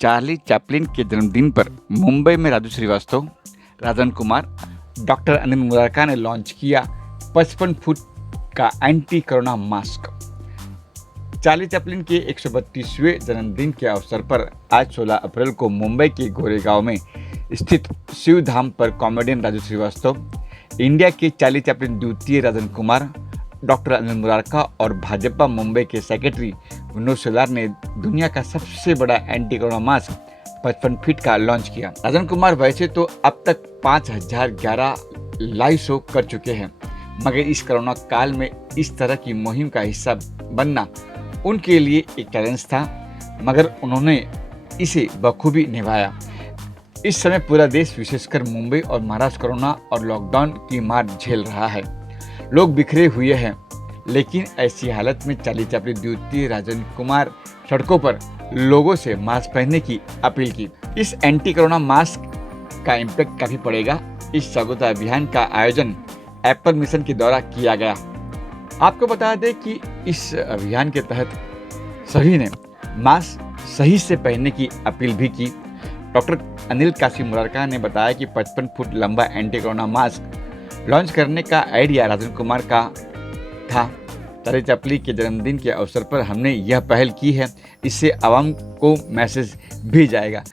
Charlie Chaplin के जन्मदिन पर मुंबई में राजू श्रीवास्तव, राजन कुमार, डॉक्टर अनिल मुरारका ने लॉन्च किया 55 फुट का anti corona mask. Charlie Chaplin के 132वें जन्मदिन के अवसर पर आज 16 अप्रैल को मुंबई के गोरेगांव में स्थित शिव धाम पर कॉमेडियन राजू श्रीवास्तव, इंडिया के चार्ली चैपलिन द्वितीय राजन कुमार, डॉक्टर अनिल मुरारका और भाजपा मुंबई के सेक्रेटरी विनोद सोलार ने दुनिया का सबसे बड़ा एंटी कोरोना मास्क 55 फीट का लॉन्च किया। राजन कुमार वैसे तो अब तक 5011 लाइव शो कर चुके हैं, मगर इस कोरोना काल में इस तरह की मुहिम का हिस्सा बनना उनके लिए एक चैलेंज था, मगर उन्होंने इसे बखूबी निभाया। इस समय पूरा देश विशेषकर मुंबई और महाराष्ट्र कोरोना और लॉकडाउन की मार झेल रहा है। लोग बिखरे हुए हैं, लेकिन ऐसी हालत में चार्ली चैपलिन द्वितीय राजन कुमार सड़कों पर लोगों से मास्क पहनने की अपील की। इस एंटी कोरोना मास्क का इम्पैक्ट काफी पड़ेगा। इस जागरूकता अभियान का आयोजन एप्पल मिशन के द्वारा किया गया। आपको बता दें कि इस अभियान के तहत सभी ने मास्क सही से पहनने की अपील भी की। डॉक्टर अनिल काशी मुरारका ने बताया कि 55 फुट लंबा एंटी कोरोना मास्क लॉन्च करने का आइडिया राजन कुमार का था। चार्ली चैपलिन के जन्मदिन के अवसर पर हमने यह पहल की है, इससे आवाम को मैसेज भी जाएगा।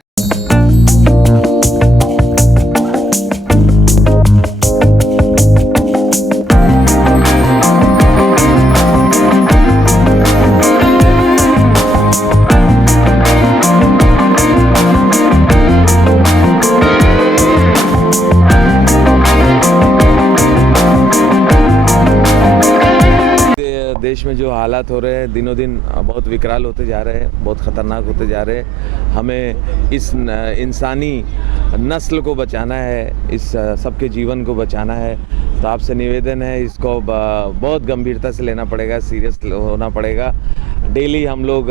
देश में जो हालात हो रहे हैं दिनों दिन बहुत विकराल होते जा रहे हैं, बहुत ख़तरनाक होते जा रहे हैं। हमें इस इंसानी नस्ल को बचाना है, इस सबके जीवन को बचाना है। तो आपसे निवेदन है, इसको बहुत गंभीरता से लेना पड़ेगा, सीरियस होना पड़ेगा। डेली हम लोग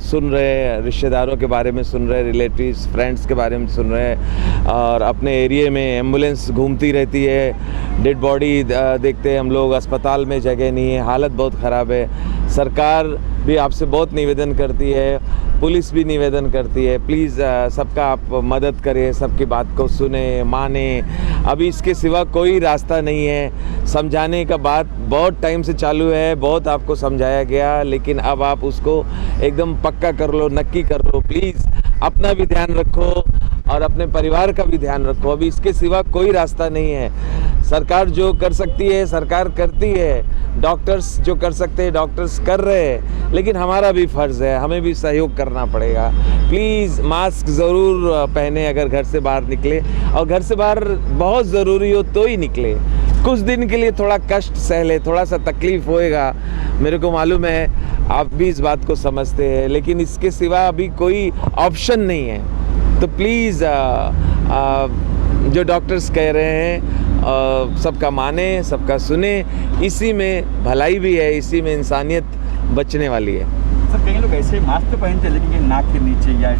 सुन रहे हैं, रिश्तेदारों के बारे में सुन रहे हैं, रिलेटिव्स फ्रेंड्स के बारे में सुन रहे हैं, और अपने एरिया में एम्बुलेंस घूमती रहती है, डेड बॉडी देखते हैं हम लोग, अस्पताल में जगह नहीं है, हालत बहुत ख़राब है। सरकार भी आपसे बहुत निवेदन करती है, पुलिस भी निवेदन करती है, प्लीज़ सबका आप मदद करें, सबकी बात को सुने, माने। अभी इसके सिवा कोई रास्ता नहीं है। समझाने का बात बहुत टाइम से चालू है, बहुत आपको समझाया गया, लेकिन अब आप उसको एकदम पक्का कर लो, नक्की कर लो। प्लीज़ अपना भी ध्यान रखो और अपने परिवार का भी ध्यान रखो। अभी इसके सिवा कोई रास्ता नहीं है। सरकार जो कर सकती है सरकार करती है, डॉक्टर्स जो कर सकते हैं डॉक्टर्स कर रहे हैं, लेकिन हमारा भी फ़र्ज़ है, हमें भी सहयोग करना पड़ेगा। प्लीज़ मास्क ज़रूर पहने अगर घर से बाहर निकले, और घर से बाहर बहुत ज़रूरी हो तो ही निकले। कुछ दिन के लिए थोड़ा कष्ट सह ले, थोड़ा सा तकलीफ़ होएगा, मेरे को मालूम है, आप भी इस बात को समझते हैं, लेकिन इसके सिवा अभी कोई ऑप्शन नहीं है। तो प्लीज़ जो डॉक्टर्स कह रहे हैं सबका माने, सबका सुने। इसी में भलाई भी है, इसी में इंसानियत बचने वाली है। सर, कई लोग ऐसे मास्क तो पहनते हैं, लेकिन नाक के नीचे या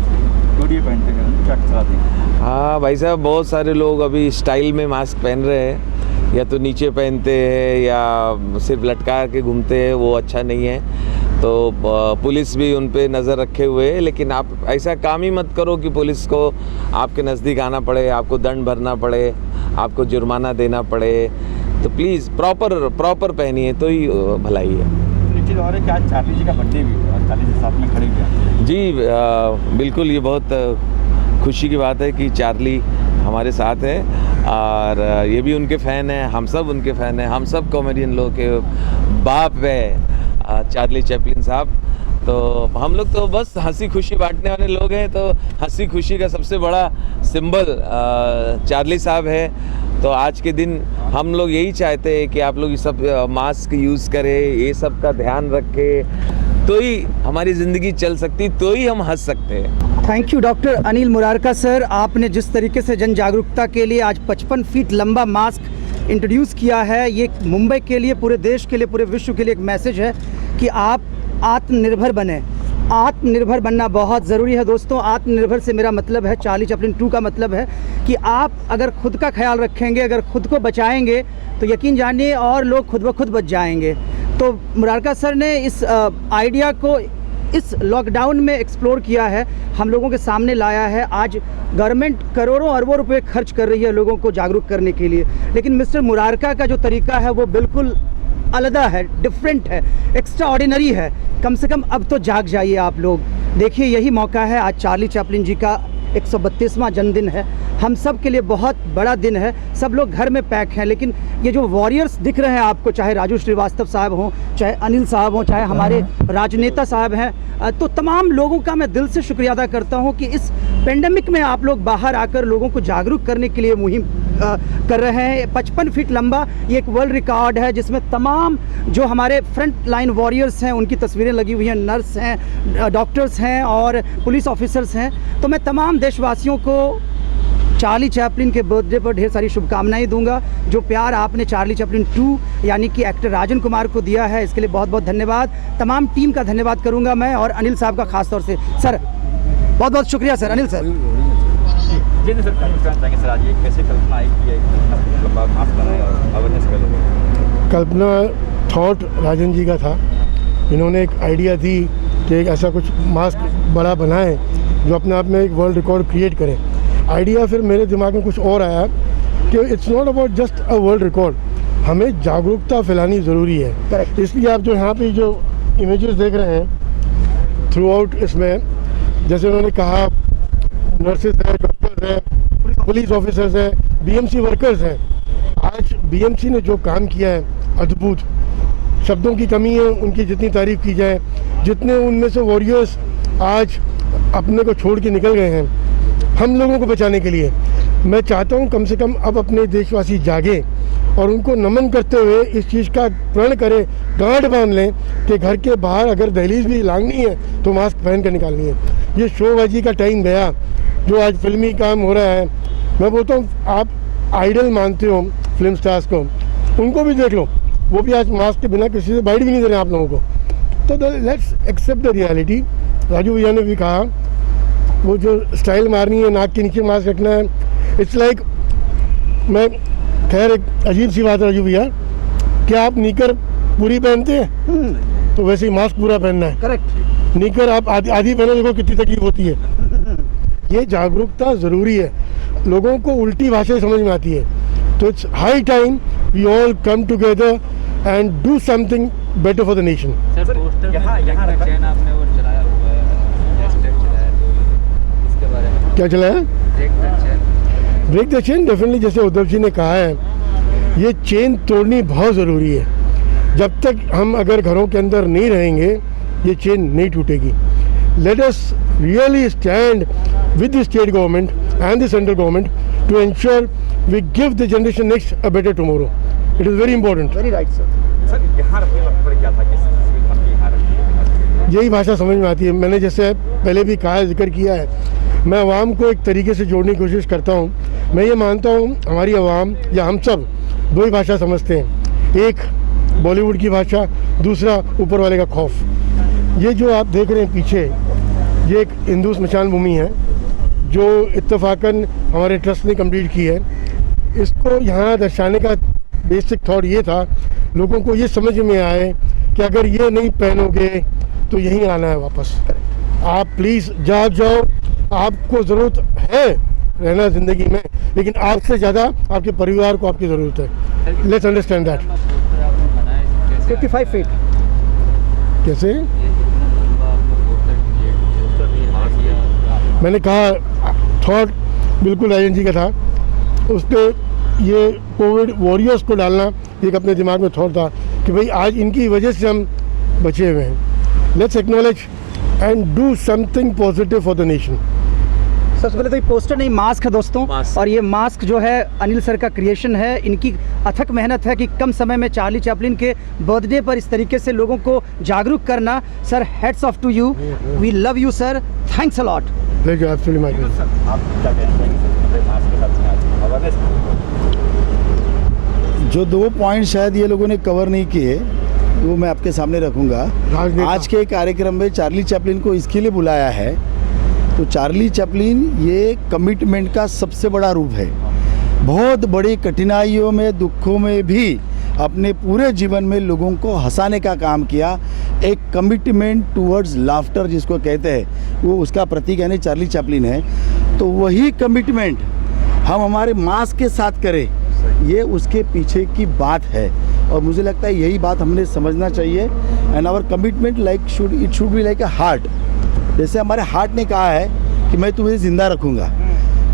टोडी पहनते हैं, क्या चलाते हैं? हाँ भाई साहब, बहुत सारे लोग अभी स्टाइल में मास्क पहन रहे हैं, या तो नीचे पहनते हैं या सिर्फ लटका के घूमते हैं, वो अच्छा नहीं है। तो पुलिस भी उन पे नज़र रखे हुए है, लेकिन आप ऐसा काम ही मत करो कि पुलिस को आपके नज़दीक आना पड़े, आपको दंड भरना पड़े, आपको जुर्माना देना पड़े। तो प्लीज़ प्रॉपर पहनिए तो ही भलाई है। नीचे और है कि आज चार्ली जी का बर्थडे भी हुआ, चार्ली जी साथ में खड़े हुए। जी बिल्कुल, ये बहुत खुशी की बात है कि चार्ली हमारे साथ है, और ये भी उनके फ़ैन हैं, हम सब उनके फ़ैन हैं, हम सब कॉमेडियन लोग के बाप है चार्ली चैपलिन साहब। तो हम लोग तो बस हंसी खुशी बांटने वाले लोग हैं, तो हंसी खुशी का सबसे बड़ा सिंबल चार्ली साहब है। तो आज के दिन हम लोग यही चाहते हैं कि आप लोग ये सब मास्क यूज़ करें, ये सब का ध्यान रखें, तो ही हमारी ज़िंदगी चल सकती, तो ही हम हंस सकते हैं। Thank you doctor Anil Murarka sir, आपने जिस तरीके से जन जागरूकता के लिए आज 55 फीट लंबा मास्क इंट्रोड्यूस किया है, ये मुंबई के लिए, पूरे देश के लिए, पूरे विश्व के लिए एक मैसेज है कि आप आत्मनिर्भर बने। आत्मनिर्भर बनना बहुत ज़रूरी है दोस्तों। आत्मनिर्भर से मेरा मतलब है, चार्ली चैपलिन 2 का मतलब है कि आप अगर खुद का ख्याल रखेंगे, अगर खुद को बचाएंगे, तो यकीन जानिए और लोग खुद ब खुद बच जाएंगे। तो मुरारका सर ने इस आइडिया को इस लॉकडाउन में एक्सप्लोर किया है, हम लोगों के सामने लाया है। आज गवर्नमेंट करोड़ों अरबों रुपए खर्च कर रही है लोगों को जागरूक करने के लिए, लेकिन मिस्टर मुरारका का जो तरीका है वो बिल्कुल अलग है, डिफरेंट है, एक्स्ट्रा ऑर्डिनरी है। कम से कम अब तो जाग जाइए आप लोग। देखिए यही मौका है, आज चार्ली चैपलिन जी का 132वां जन्मदिन है। हम सब के लिए बहुत बड़ा दिन है। सब लोग घर में पैक हैं, लेकिन ये जो वॉरियर्स दिख रहे हैं आपको, चाहे राजू श्रीवास्तव साहब हों, चाहे अनिल साहब हों, चाहे हमारे राजनेता साहब हैं, तो तमाम लोगों का मैं दिल से शुक्रिया अदा करता हूं कि इस पेंडेमिक में आप लोग बाहर आकर लोगों को जागरूक करने के लिए मुहिम कर रहे हैं। 55 फीट लंबा ये एक वर्ल्ड रिकॉर्ड है, जिसमें तमाम जो हमारे फ्रंट लाइन वॉरियर्स हैं उनकी तस्वीरें लगी हुई हैं, नर्स हैं, डॉक्टर्स हैं और पुलिस ऑफिसर्स हैं। तो मैं तमाम देशवासियों को चार्ली चैपलिन के बर्थडे पर ढेर सारी शुभकामनाएं दूंगा। जो प्यार आपने चार्ली चैपलिन 2 यानी कि एक्टर राजन कुमार को दिया है, इसके लिए बहुत बहुत धन्यवाद। तमाम टीम का धन्यवाद करूंगा मैं, और अनिल साहब का खास तौर से। सर बहुत बहुत शुक्रिया सर। अनिल सर जी सर, चाहेंगे सर, आज ये कैसे कल्पना आई कि लंबा मास्क बनाए और अवेयरनेस करें? कल्पना थॉट राजन जी का था। इन्होंने एक आइडिया थी कि एक ऐसा कुछ मास्क बड़ा बनाएं जो अपने आप में एक वर्ल्ड रिकॉर्ड क्रिएट करें। आइडिया फिर मेरे दिमाग में कुछ और आया कि it's not about just a world record, हमें जागरूकता फैलानी ज़रूरी है। करेक्ट। इसलिए आप जो यहाँ पे जो इमेजेस देख रहे हैं थ्रू आउट, इसमें जैसे उन्होंने कहा नर्सेज हैं, डॉक्टर्स हैं, पुलिस ऑफिसर्स हैं, बीएमसी वर्कर्स हैं। आज बीएमसी ने जो काम किया है अद्भुत, शब्दों की कमी है उनकी जितनी तारीफ़ की जाए। जितने उनमें से वॉरियर्स आज अपने को छोड़ के निकल गए हैं हम लोगों को बचाने के लिए, मैं चाहता हूं कम से कम अब अपने देशवासी जागे और उनको नमन करते हुए इस चीज़ का प्रण करें, गांठ बांध लें कि घर के बाहर अगर दहलीज भी लांघनी है तो मास्क पहन कर निकालनी है। ये शोबाजी का टाइम गया जो आज फिल्मी काम हो रहा है। मैं बोलता हूँ आप आइडल मानते हो फिल्म स्टार्स को, उनको भी देख लो, वो भी आज मास्क के बिना किसी से बाइट भी नहीं दे रहे आप लोगों को। तो let's accept the reality. Raju भैया ने भी कहा वो जो स्टाइल मारनी है, नाक के नीचे मास्क रखना है, इट्स लाइक मैं खैर एक अजीब सी बात है राजू भैया, क्या आप नीकर पूरी पहनते हैं तो वैसे ही मास्क पूरा पहनना है। करेक्ट। नीकर आप आधी पहनो, देखो कितनी तकलीफ होती है। ये जागरूकता ज़रूरी है, लोगों को उल्टी भाषा समझ में आती है। तो it's high time we all come together and do something better for the nation. Sir poster यहाँ चैन आपने वो चलाया हुआ है, हैशटैग चलाया है, तो इसके बारे में क्या चला है? Break the chain. डेफिनेटली जैसे उद्धव जी ने कहा है, ये चेन तोड़नी बहुत ज़रूरी है। जब तक हम अगर घरों के अंदर नहीं रहेंगे ये चेन नहीं टूटेगी। Let us really stand with the state government and the central government to ensure we give the generation next a better tomorrow. It is very important. Very right sir. Sir यहाँ रखने वक्त पर क्या था कि यहाँ रखने? यही भाषा समझ में आती है। मैंने जैसे पहले भी कहा है, जिक्र किया है, मैं आवाम को एक तरीके से जोड़ने की कोशिश करता हूँ। मैं ये मानता हूँ हमारी आवाम या हम सब दो ही भाषा समझते हैं, एक बॉलीवुड की भाषा, दूसरा ऊपर वाले का खौफ। ये जो आप देख रहे हैं पीछे, ये एक हिंदू स्मशान भूमि है जो इत्तेफाकन हमारे ट्रस्ट ने कंप्लीट की है। इसको यहाँ दर्शाने का बेसिक थॉट ये था, लोगों को ये समझ में आए कि अगर ये नहीं पहनोगे तो यहीं आना है वापस। आप प्लीज़ जाग जाओ, आपको ज़रूरत है रहना ज़िंदगी में, लेकिन आपसे ज़्यादा आपके परिवार को आपकी ज़रूरत है। Let's understand that. 55 फीट कैसे? मैंने कहा थॉट बिल्कुल राजन जी का था, उस पर ये कोविड वॉरियर्स को डालना एक अपने दिमाग में थॉट था कि भाई आज इनकी वजह से हम बचे हुए हैं। Let's acknowledge and do something positive for the nation. सबसे पहले तो ये पोस्टर नहीं, मास्क है दोस्तों। मास्क। और ये मास्क जो है अनिल सर का क्रिएशन है। इनकी अथक मेहनत है कि कम समय में चार्ली चैपलिन के बर्थडे पर इस तरीके से लोगों को जागरूक करना। Sir hats off to you, we love you sir, thanks a lot. Pleasure, absolutely my pleasure. आप क्या कहेंगे मास्क के साथ अवेयरनेस? जो 2 पॉइंट शायद ये लोगों ने कवर नहीं किए वो मैं आपके सामने रखूंगा। राजनेता। आज के कार्यक्रम में चार्ली चैपलिन को इसके लिए बुलाया है, तो चार्ली चैपलिन ये कमिटमेंट का सबसे बड़ा रूप है। बहुत बड़ी कठिनाइयों में, दुखों में भी अपने पूरे जीवन में लोगों को हंसाने का काम किया। एक कमिटमेंट टूवर्ड्स लाफ्टर जिसको कहते हैं, वो उसका प्रतीक यानी चार्ली चैपलिन है। तो वही कमिटमेंट हम हमारे मास्क के साथ करें, ये उसके पीछे की बात है। और मुझे लगता है यही बात हमने समझना चाहिए। And our commitment it should be like a heart. जैसे हमारे हार्ट ने कहा है कि मैं तुम्हें ज़िंदा रखूँगा,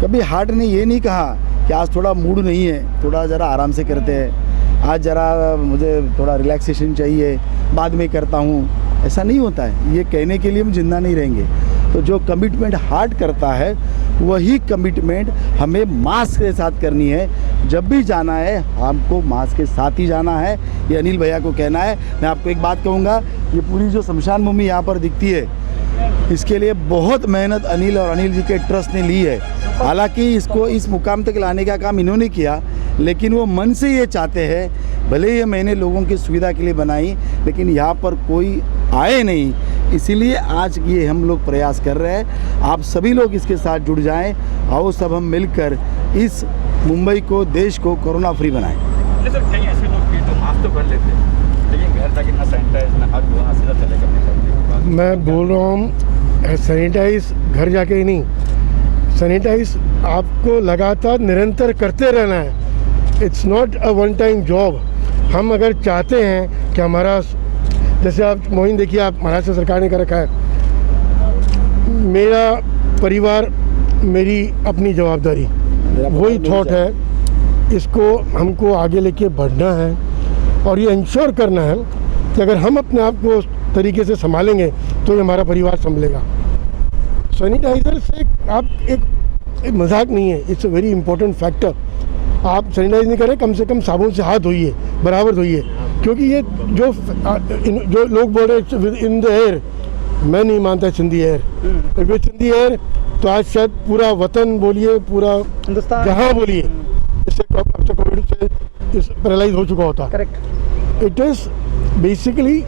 कभी हार्ट ने ये नहीं कहा कि आज थोड़ा मूड नहीं है, थोड़ा ज़रा आराम से करते हैं, आज ज़रा मुझे थोड़ा रिलैक्सेशन चाहिए, बाद में करता हूँ। ऐसा नहीं होता है। ये कहने के लिए हम जिंदा नहीं रहेंगे। तो जो कमिटमेंट हार्ट करता है, वही कमिटमेंट हमें मास्क के साथ करनी है। जब भी जाना है हमको मास्क के साथ ही जाना है, ये अनिल भैया को कहना है। मैं आपको एक बात कहूँगा, ये पूरी जो शमशान भूमि यहाँ पर दिखती है, इसके लिए बहुत मेहनत अनिल और अनिल जी के ट्रस्ट ने ली है। हालांकि इसको इस मुकाम तक लाने का काम इन्होंने किया, लेकिन वो मन से ये चाहते हैं। भले ही मैंने लोगों की सुविधा के लिए बनाई, लेकिन यहाँ पर कोई आए नहीं, इसीलिए आज ये हम लोग प्रयास कर रहे हैं। आप सभी लोग इसके साथ जुड़ जाएं। आओ सब हम मिलकर इस मुंबई को, देश को कोरोना फ्री बनाएं। सर कहीं ऐसे लोग भी तो मास्क तो कर लेते हैं, लेकिन घर जाके ना सैनिटाइज ना हाथ धोना, सीधा चले करने। मैं बोल रहा हूँ सैनिटाइज घर जाके ही नहीं, सैनिटाइज आपको लगातार निरंतर करते रहना है। It's not a one time job. हम अगर चाहते हैं कि हमारा, जैसे आप मोहिन देखिए, आप महाराष्ट्र सरकार ने कर रखा है, मेरा परिवार मेरी अपनी जवाबदारी, वही थॉट है। इसको हमको आगे लेके बढ़ना है और ये इंश्योर करना है कि अगर हम अपने आप को उस तरीके से संभालेंगे तो ये हमारा परिवार संभलेगा। सैनिटाइज़र से आप एक मजाक नहीं है, it's a very important factor. आप सैनिटाइज नहीं करें, कम से कम साबुन से हाथ धोइए, बराबर धोइए, क्योंकि ये जो लोग बोल रहे हैं इन द एयर, मैं नहीं मानता it's in the air. If it's in the air तो आज शायद पूरा वतन बोलिए, पूरा हिंदुस्तान, जहाँ बोलिए, इससे कोविड से पैरालाइज हो चुका होता। करेक्ट। इट इज़ बेसिकली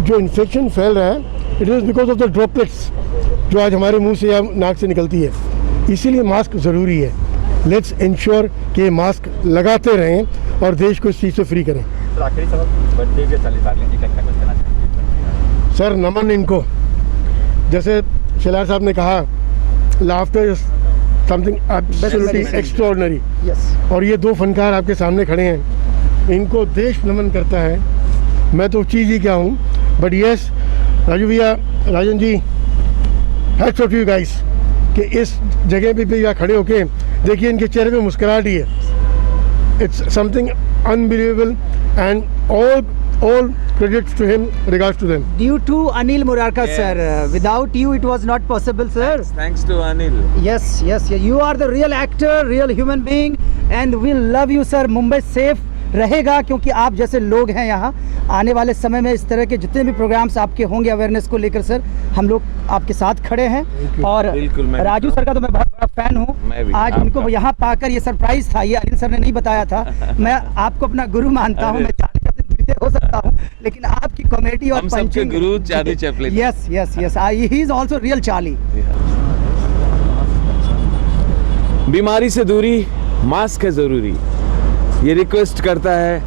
जो इन्फेक्शन फैल रहा है, it is because of the droplets जो आज हमारे मुंह से या नाक से निकलती है। इसीलिए मास्क ज़रूरी है। लेट्स इंश्योर कि मास्क लगाते रहें और देश को इस चीज़ से फ्री करें। आखिरी सबक बर्थडे के 40 साल की क्या कुछ कहना चाहिए? सर नमन इनको, जैसे शिलार साहब ने कहा, laughter is something absolutely extraordinary. Yes. और ये दो फनकार आपके सामने खड़े हैं, इनको देश नमन करता है। मैं तो चीज़ ही क्या हूँ, बट यस राजू भैया, Rajan ji, hats off you guys कि इस जगह पे भी यहाँ खड़े होके देखिए, इनके चेहरे पे मुस्कुराहट ही है। It's something unbelievable and all credits to him, regards to them. Due to Anil Murarka, sir. Without you, it was not possible, sir. Thanks to Anil. Yes, yes, yes. You are the real actor, real human being, and we love you, sir. Mumbai safe रहेगा क्योंकि आप जैसे लोग हैं यहाँ। आने वाले समय में इस तरह के जितने भी प्रोग्राम्स आपके होंगे अवेयरनेस को लेकर, सर, हम लोग आपके साथ खड़े हैं। और बिल्कुल, मैं राजू सर का तो मैं बहुत बड़ा फैन हूँ। मैं भी, आज इनको यहाँ पाकर ये सरप्राइज था, ये अनिल सर ने नहीं बताया था। मैं आपको अपना गुरु मानता हूँ, मैं चार्ली चैपलिन द्वितीय हो सकता हूँ, लेकिन आपकी कॉमेडी और हम सबके गुरु Charlie Chaplin. Yes yes yes, he is also real Charlie. बीमारी से दूरी, मास्क है ज़रूरी, ये रिक्वेस्ट करता है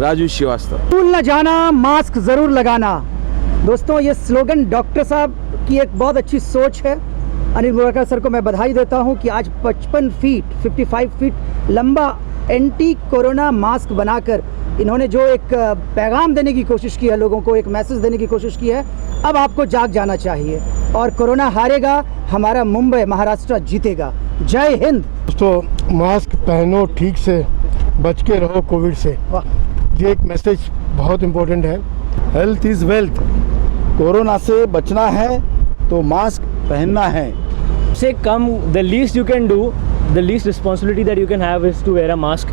राजू श्रीवास्तव। भूल न जाना, मास्क जरूर लगाना। दोस्तों, ये स्लोगन डॉक्टर साहब की एक बहुत अच्छी सोच है। अनिल मुरारका सर को मैं बधाई देता हूं कि आज 55 फीट लंबा एंटी कोरोना मास्क बनाकर इन्होंने जो एक पैगाम देने की कोशिश की है, लोगों को एक मैसेज देने की कोशिश की है। अब आपको जाग जाना चाहिए और कोरोना हारेगा, हमारा मुंबई, महाराष्ट्र जीतेगा। जय हिंद। दोस्तों, मास्क पहनो, ठीक से बच के रहो कोविड से। वाह, ये एक मैसेज बहुत इम्पोर्टेंट है। Health is wealth. कोरोना से बचना है तो मास्क पहनना है। से कम, the least you can do, the least responsibility that you can have is to wear a mask।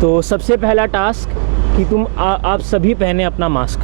तो सबसे पहला टास्क कि तुम आप सभी पहने अपना मास्क।